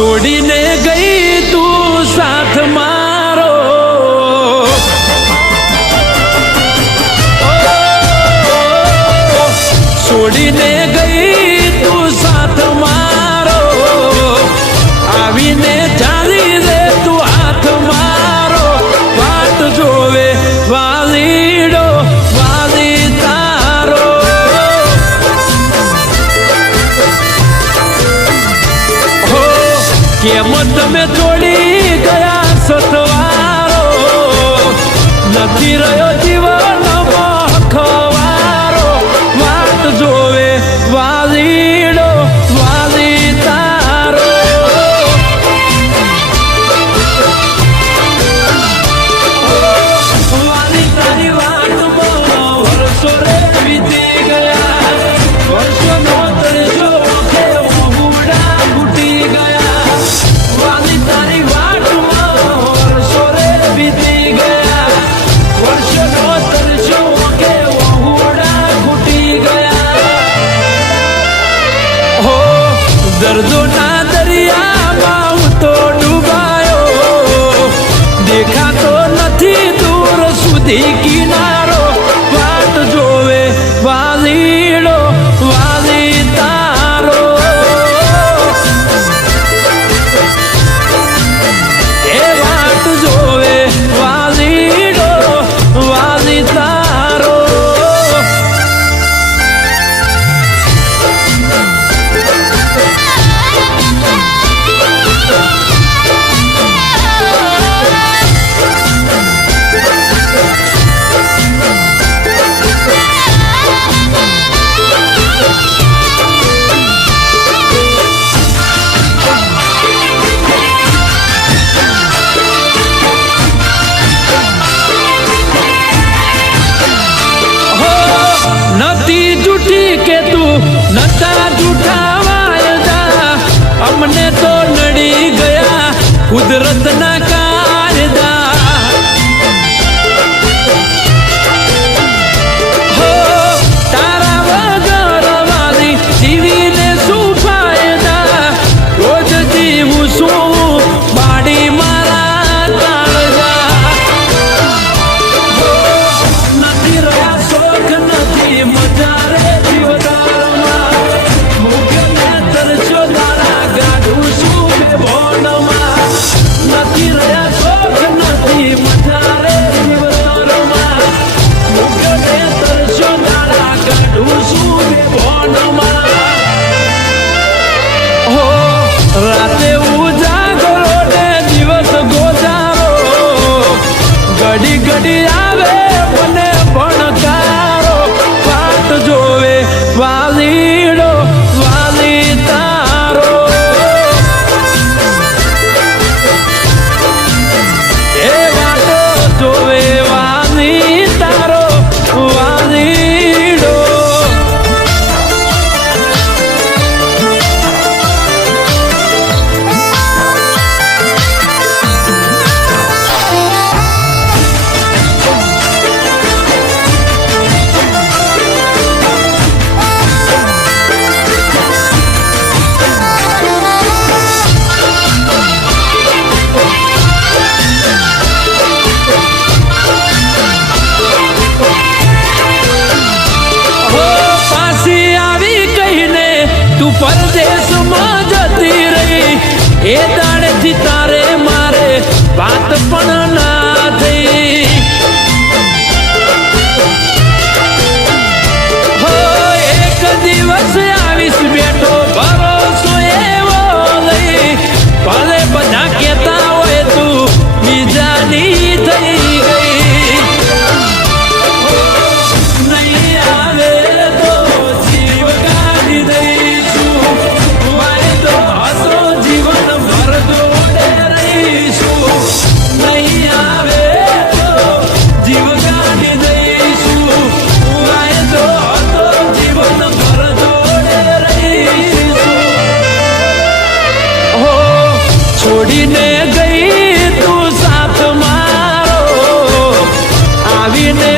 છોડીને ગઈ તું સાથ મારો, છોડીને ગઈ તું સાથ મારો, આવીને ચાલી રે તું હાથ મારો, વાટ જોવે વાલીડો વાલી તારો. કેમ તમે છોડી ગયા સતવારો, નથી રહ્યો જીવનમાં ખવારો, વાટ જોવે વાલીડો વાલી તારો. વાલી તારી વાટમાં વર્ષો રે વીતી ગયા, વર્ષોનો તરસો કે વહુડા ફૂટી ગયા. વાલી તારી વાટમાં વર્ષો રે વીતી ગયા, વર્ષોનો તરસો કે વહુડા ફૂટી ગયા. હો દર્દોના દરિયામાં હું તો ડૂબાયો, દેખાતો નથી દૂર સુધી કિનારો, વાટ જોવે વાલીડો વાલી તારો. એ વાટ જોવે વાલીડો વાલી તારો. નથી જૂઠી કે તું નતા જૂઠા વાયદા, અમને તો નડી ગયા કુદરતના કાયદા. હો તારા વગર વાલી જીવીને શું ફાયદા, રોજ જીવું શું બાડી મારા કાળજા. નથી રહ્યા શોખ નથી મજા રે જીવતારમાં, મુખને તરસ્યો તારા ગાઢું શું ભોળમાં. નથી રહ્યા શોખ નથી મજા રે જીવતારમાં, મુખને તરસ્યો તારા ગાઢું શું ભોળમાં. હો રાતે ઉજાગરો ને દિવસ ગોજારો, ઘડી ઘડી આવે મને ભણકારો, વાટ જોવે વાલીડો વાલી તારો. એ વાટો જોવે વાલી તારો વાલીડો. પરદેશમાં જતી રહી, એ દાડેથી તારે મારે વાત પણ ના થઈ. હો એક દિવસ આવીશ બેઠો ભરોસો એવો લઈ, ભલે બધા કહેતા હોય તું બીજાની થઈ ગઈ. નહીં આવે તો જીવ કાઢી દઈશું, વાયદો હતો જીવન ભર દોડે રહીશું. નહીં આવે તો જીવ કાઢી દઈશું, વાયદો હતો જીવન ભર દોડે રહીશું. હો છોડીને ગઈ તું સાથ મારો, આવીને